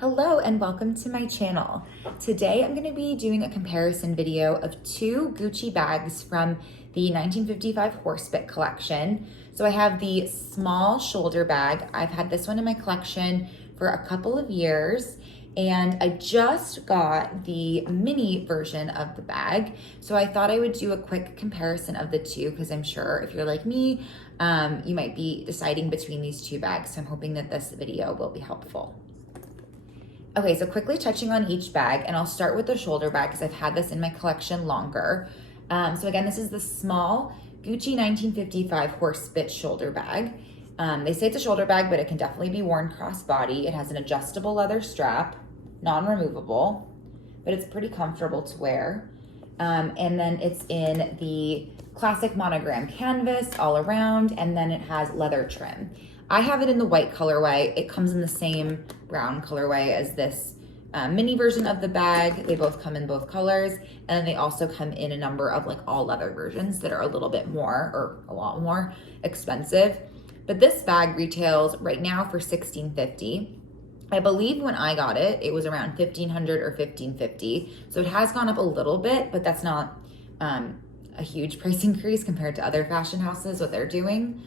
Hello and welcome to my channel. Today I'm going to be doing a comparison video of two Gucci bags from the 1955 Horsebit collection. So I have the small shoulder bag. I've had this one in my collection for a couple of years, and I just got the mini version of the bag. So I thought I would do a quick comparison of the two because I'm sure if you're like me, you might be deciding between these two bags. So I'm hoping that this video will be helpful. Okay, so quickly touching on each bag, and I'll start with the shoulder bag because I've had this in my collection longer. So again, this is the small Gucci 1955 Horsebit shoulder bag. They say it's a shoulder bag, but it can definitely be worn crossbody. It has an adjustable leather strap, non-removable, but it's pretty comfortable to wear. And then it's in the classic monogram canvas all around, and then it has leather trim. I have it in the white colorway. It comes in the same brown colorway as this mini version of the bag. They both come in both colors, and then they also come in a number of like all leather versions that are a little bit more or a lot more expensive. But this bag retails right now for $1,650. I believe when I got it, it was around $1,500 or $1,550. So it has gone up a little bit, but that's not a huge price increase compared to other fashion houses, what they're doing.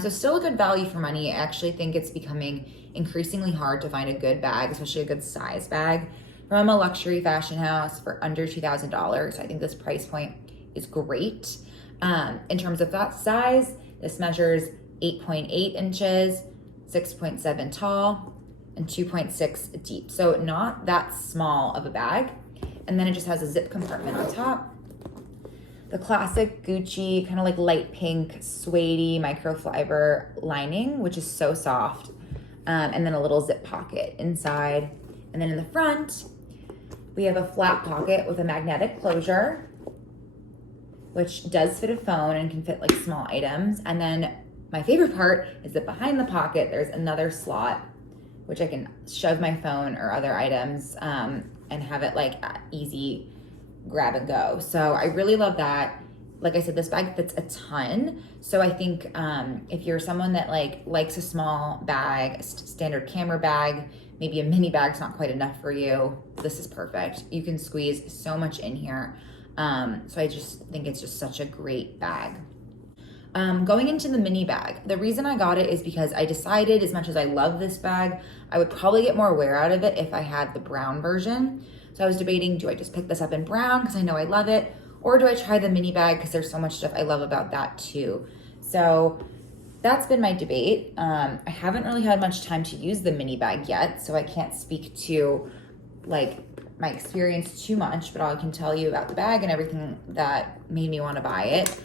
So still a good value for money. I actually think it's becoming increasingly hard to find a good bag, especially a good size bag from a luxury fashion house for under $2,000. So I think this price point is great. In terms of that size, this measures 8.8 inches, 6.7 tall, and 2.6 deep. So not that small of a bag. And then it just has a zip compartment on top. The classic Gucci kind of like light pink suede microfiber lining, which is so soft. And then a little zip pocket inside. And then in the front, we have a flat pocket with a magnetic closure, which does fit a phone and can fit like small items. And then my favorite part is that behind the pocket, there's another slot, which I can shove my phone or other items and have it like easy grab and go. So I really love that. Like I said, this bag fits a ton. So I think if you're someone that likes a small bag, a standard camera bag, maybe a mini bag's not quite enough for you, this is perfect. You can squeeze so much in here. So I just think it's just such a great bag. Going into the mini bag, the reason I got it is because I decided, as much as I love this bag, I would probably get more wear out of it if I had the brown version. So I was debating, do I just pick this up in brown because I know I love it, or do I try the mini bag because there's so much stuff I love about that too. So that's been my debate. I haven't really had much time to use the mini bag yet, so I can't speak to like my experience too much, but all I can tell you about the bag and everything that made me want to buy it.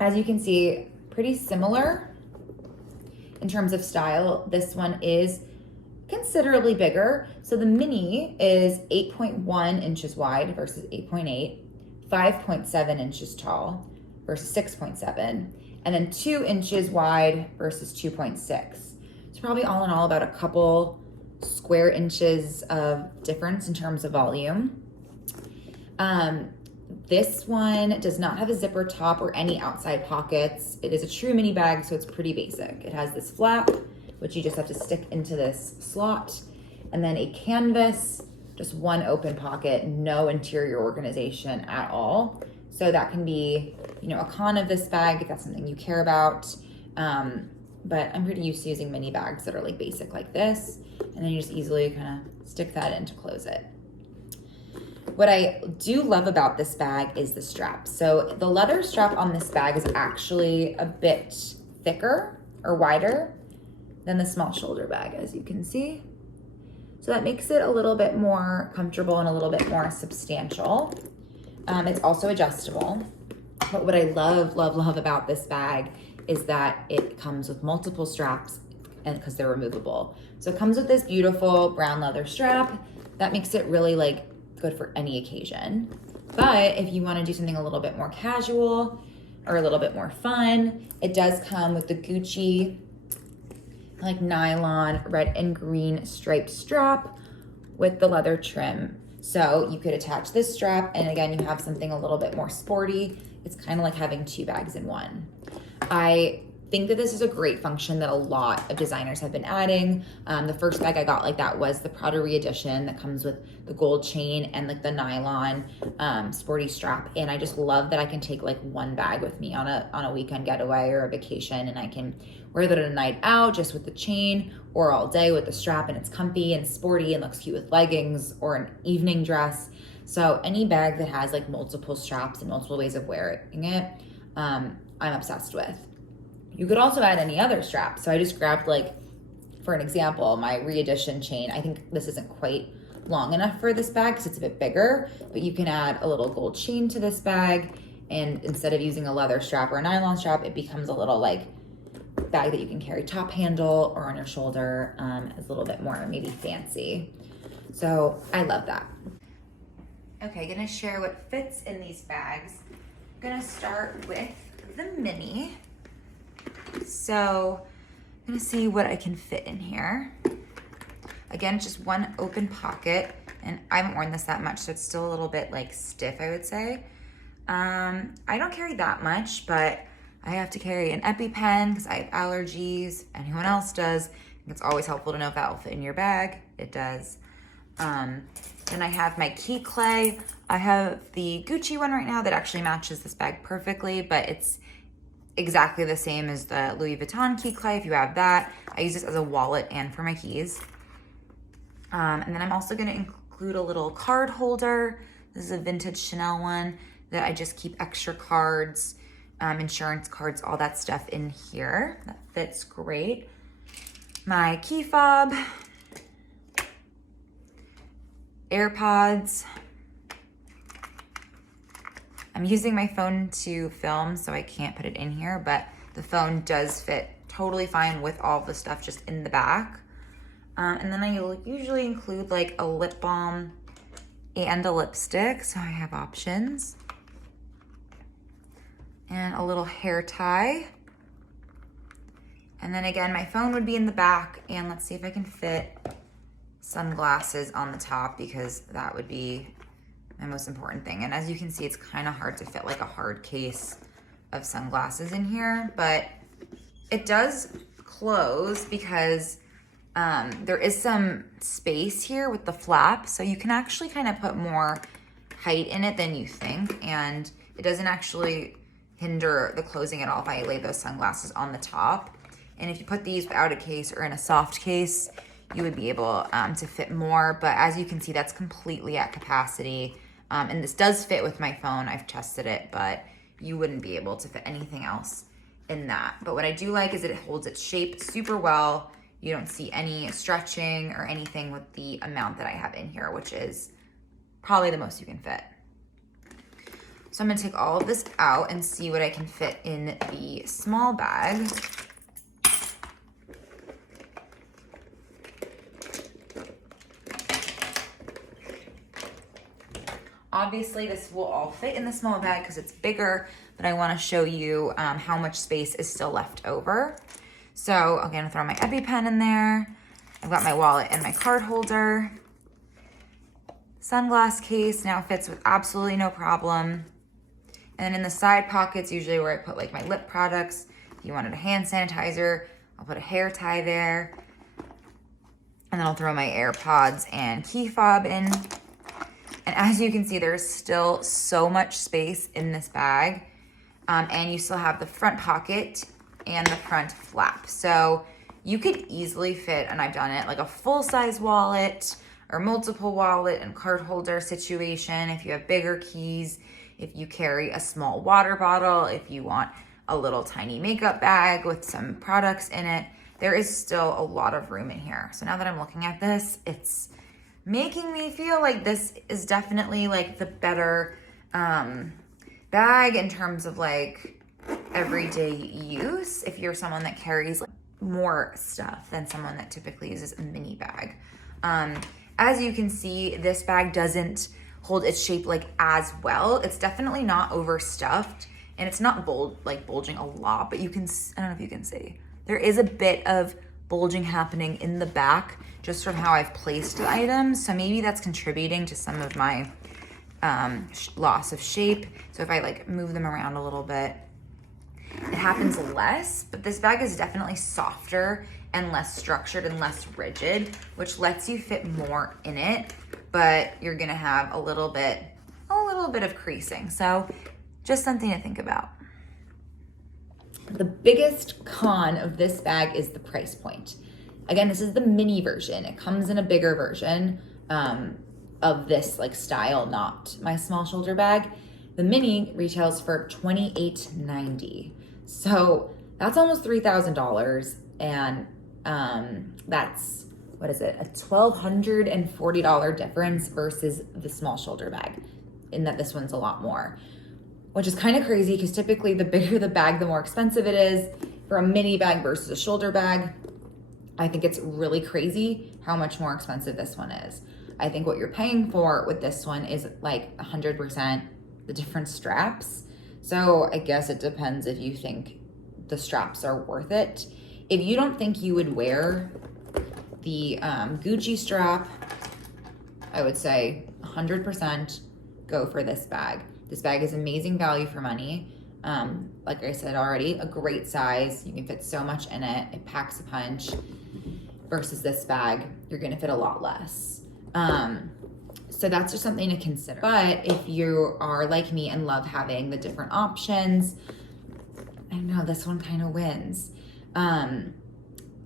As you can see, pretty similar in terms of style. This one is considerably bigger. So the mini is 8.1 inches wide versus 8.8, 5.7 inches tall versus 6.7, and then 2 inches wide versus 2.6. It's probably all in all about a couple square inches of difference in terms of volume. This one does not have a zipper top or any outside pockets. It is a true mini bag, so it's pretty basic. It has this flap, which you just have to stick into this slot, and then a canvas, just one open pocket, no interior organization at all. So that can be, a con of this bag if that's something you care about. But I'm pretty used to using mini bags that are like basic like this, and then you just easily kind of stick that in to close it. What I do love about this bag is the strap. So the leather strap on this bag is actually a bit thicker or wider than the small shoulder bag, as you can see. So that makes it a little bit more comfortable and a little bit more substantial. It's also adjustable. But what I love about this bag is that it comes with multiple straps, and because they're removable. So it comes with this beautiful brown leather strap that makes it really like good for any occasion. But if you want to do something a little bit more casual or a little bit more fun, it does come with the Gucci like nylon red and green striped strap with the leather trim. So you could attach this strap, and again, you have something a little bit more sporty. It's kind of like having two bags in one. I think that this is a great function that a lot of designers have been adding. The first bag I got like that was the Praderie edition that comes with the gold chain and like the nylon sporty strap. And I just love that I can take like one bag with me on a weekend getaway or a vacation, and I can wear that on a night out just with the chain, or all day with the strap, and it's comfy and sporty and looks cute with leggings or an evening dress. So any bag that has like multiple straps and multiple ways of wearing it, I'm obsessed with. You could also add any other strap. So I just grabbed, like, for an example, my re-edition chain. I think this isn't quite long enough for this bag because it's a bit bigger, but you can add a little gold chain to this bag, and instead of using a leather strap or a nylon strap, it becomes a little like bag that you can carry top handle or on your shoulder, as a little bit more maybe fancy. So I love that. Okay, gonna share what fits in these bags. I'm gonna start with the mini. So I'm gonna see what I can fit in here. Again, just one open pocket, and I haven't worn this that much, so it's still a little bit like stiff, I would say. I don't carry that much, but I have to carry an EpiPen because I have allergies. Anyone else does. It's always helpful to know if that will fit in your bag. It does. Then I have my key clay. I have the Gucci one right now that actually matches this bag perfectly, but it's exactly the same as the Louis Vuitton key clay if you have that. I use this as a wallet and for my keys. And then I'm also gonna include a little card holder. This is a vintage Chanel one that I just keep extra cards, insurance cards, all that stuff in here. That fits great. My key fob, AirPods. I'm using my phone to film, so I can't put it in here, but the phone does fit totally fine with all the stuff just in the back. And then I usually include like a lip balm and a lipstick, so I have options. And a little hair tie. And then again, my phone would be in the back, and let's see if I can fit sunglasses on the top because that would be my most important thing. And as you can see, it's kind of hard to fit like a hard case of sunglasses in here, but it does close because there is some space here with the flap, so you can actually kind of put more height in it than you think, and it doesn't actually hinder the closing at all if I lay those sunglasses on the top. And if you put these without a case or in a soft case, you would be able to fit more, but as you can see, that's completely at capacity. And this does fit with my phone. I've tested it, but you wouldn't be able to fit anything else in that. But what I do like is it holds its shape super well. You don't see any stretching or anything with the amount that I have in here, which is probably the most you can fit. So I'm gonna take all of this out and see what I can fit in the small bag. Obviously, this will all fit in the small bag because it's bigger, but I want to show you how much space is still left over. So I'm going to throw my EpiPen in there. I've got my wallet and my card holder. Sunglass case now fits with absolutely no problem. And then in the side pockets, usually where I put like my lip products. If you wanted a hand sanitizer, I'll put a hair tie there. And then I'll throw my AirPods and key fob in. And as you can see, there's still so much space in this bag. And you still have the front pocket and the front flap. So you could easily fit, and I've done it, like a full-size wallet or multiple wallet and card holder situation if you have bigger keys, if you carry a small water bottle, if you want a little tiny makeup bag with some products in it. There is still a lot of room in here. So now that I'm looking at this, it's making me feel like this is definitely like the better bag in terms of like everyday use if you're someone that carries like more stuff than someone that typically uses a mini bag. As you can see, this bag doesn't hold its shape like as well. It's definitely not overstuffed, and it's not bulging a lot, but you can, I don't know if you can see, there is a bit of bulging happening in the back just from how I've placed the items. So maybe that's contributing to some of my loss of shape. So if I like move them around a little bit. it happens less, but this bag is definitely softer and less structured and less rigid, which lets you fit more in it, but you're gonna have a little bit of creasing. So just something to think about. The biggest con of this bag is the price point. Again, this is the mini version. It comes in a bigger version of this like style, not my small shoulder bag. The mini retails for $28.90. So that's almost $3,000. And that's, what is it? A $1,240 difference versus the small shoulder bag, in that this one's a lot more, which is kind of crazy because typically the bigger the bag, the more expensive it is. For a mini bag versus a shoulder bag, I think it's really crazy how much more expensive this one is. I think what you're paying for with this one is like 100% the different straps. So I guess it depends if you think the straps are worth it. If you don't think you would wear the Gucci strap, I would say 100% go for this bag. This bag is amazing value for money. Like I said already, a great size. You can fit so much in it. It packs a punch. Versus this bag, you're gonna fit a lot less. So that's just something to consider. But if you are like me and love having the different options, I don't know, this one kind of wins. I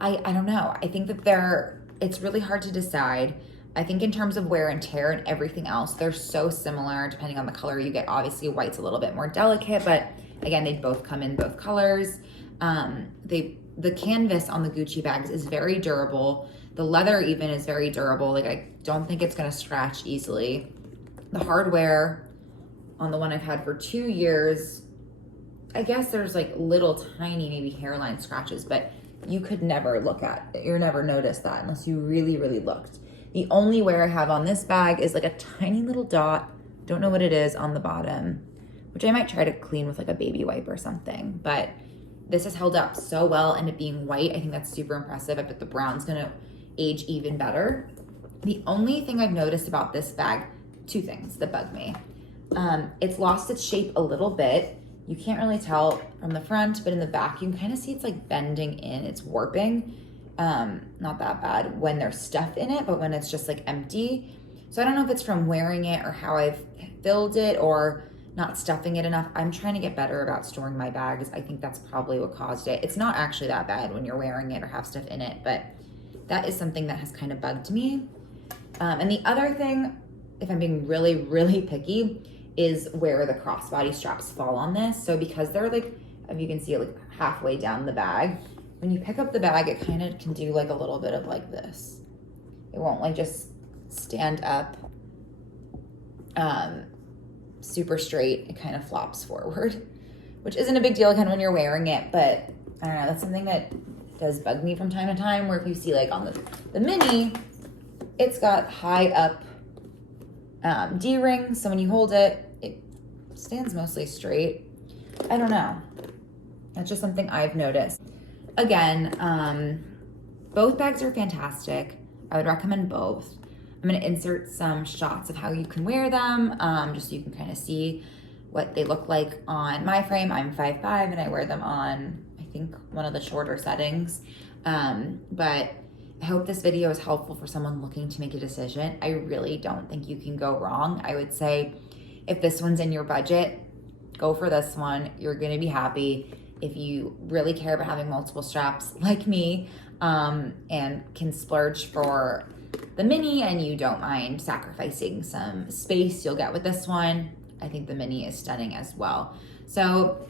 don't know. I think that it's really hard to decide. I think in terms of wear and tear and everything else, they're so similar depending on the color you get. Obviously, white's a little bit more delicate, but again, they both come in both colors. The canvas on the Gucci bags is very durable. The leather even is very durable. Like, I don't think it's gonna scratch easily. The hardware on the one I've had for 2 years, I guess there's like little tiny maybe hairline scratches, but you could never you'll never notice that unless you really, really looked. The only wear I have on this bag is like a tiny little dot, don't know what it is, on the bottom, which I might try to clean with like a baby wipe or something. But this has held up so well, and it being white, I think that's super impressive. I bet the brown's gonna age even better. The only thing I've noticed about this bag, 2 things that bug me. It's lost its shape a little bit. You can't really tell from the front, but in the back, you can kind of see it's like bending in, it's warping. Not that bad when there's stuff in it, but when it's just like empty. So I don't know if it's from wearing it or how I've filled it or not stuffing it enough. I'm trying to get better about storing my bags. I think that's probably what caused it. It's not actually that bad when you're wearing it or have stuff in it, but that is something that has kind of bugged me. And the other thing, if I'm being really, really picky, is where the crossbody straps fall on this. So because they're like, if you can see it like halfway down the bag, when you pick up the bag, it kind of can do like a little bit of like this. It won't like just stand up super straight. It kind of flops forward, which isn't a big deal again when you're wearing it, but I don't know, that's something that does bug me from time to time, where if you see like on the mini, it's got high up D-rings, so when you hold it, it stands mostly straight. I don't know. That's just something I've noticed. Again, both bags are fantastic. I would recommend both. I'm gonna insert some shots of how you can wear them, just so you can kind of see what they look like on my frame. I'm 5'5" and I wear them on, I think, one of the shorter settings. But I hope this video is helpful for someone looking to make a decision. I really don't think you can go wrong. I would say if this one's in your budget, go for this one. You're gonna be happy. If you really care about having multiple straps like me, and can splurge for the mini and you don't mind sacrificing some space you'll get with this one, I think the mini is stunning as well. So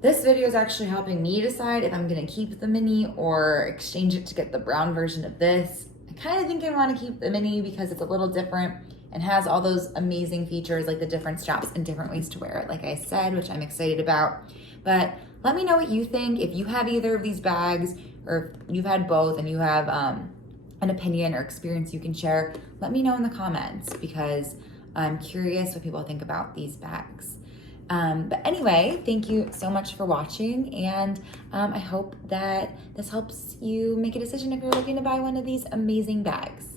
this video is actually helping me decide if I'm gonna keep the mini or exchange it to get the brown version of this. I kind of think I wanna keep the mini because it's a little different and has all those amazing features like the different straps and different ways to wear it, like I said, which I'm excited about. But let me know what you think. If you have either of these bags or if you've had both and you have an opinion or experience you can share, let me know in the comments because I'm curious what people think about these bags. But anyway, thank you so much for watching, and I hope that this helps you make a decision if you're looking to buy one of these amazing bags.